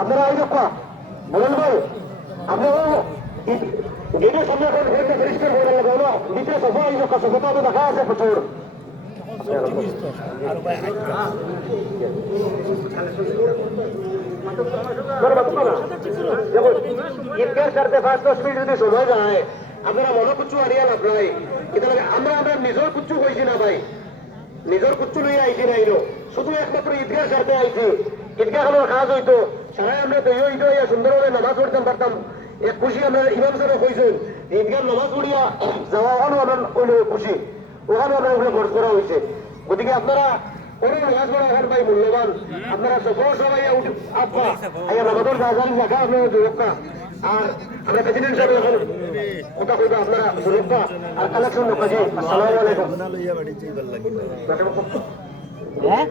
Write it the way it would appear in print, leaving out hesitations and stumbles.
আপনারা এই রক্ষা বলেন ভাই আপনি গেটের সামনে এখন ঘরটা পরিষ্কার করে লাগাবো না ভিতরে সফা এই রক্ষা সফা তো দেখা আছে প্রচুর ঈদগাহ করতে 5-10 মিনিট যদি সময় যায় আপনারা মনে কুচ্ছু হারিয়া লাভ নাই কিন্তু আমরা নিজের কুচ্ছু কইছি না ভাই নিজের কুচ্ছু লইয়া আইছি না এলো শুধু একমাত্র ঈদগাহ করতে আইছি ঈদগাহ হলো কাজ হইতো সারাই আমরা তো ঈদ হইয়া সুন্দরভাবে নামাজ পড়তাম পারতাম এক খুশি আমরা ইমাম সাহেব কইছেন ঈদগাহ নামাজ পড়িয়া যাওয়া ওখানে আমরা খুশি ওখানে আমরা ওগুলো খরচ করা হয়েছে গতিকে আপনারা কোনো নামাজ পড়া এখন ভাই মূল্যবান আপনারা সবাই আপা নামাজের বাজার জায়গা আপনারা যুবকা আর আমরা প্রেসিডেন্ট সাহেব এখন কথা কইবা আপনারা যুবকা আর কালেকশন লোক আছে আসসালামু আলাইকুম হ্যাঁ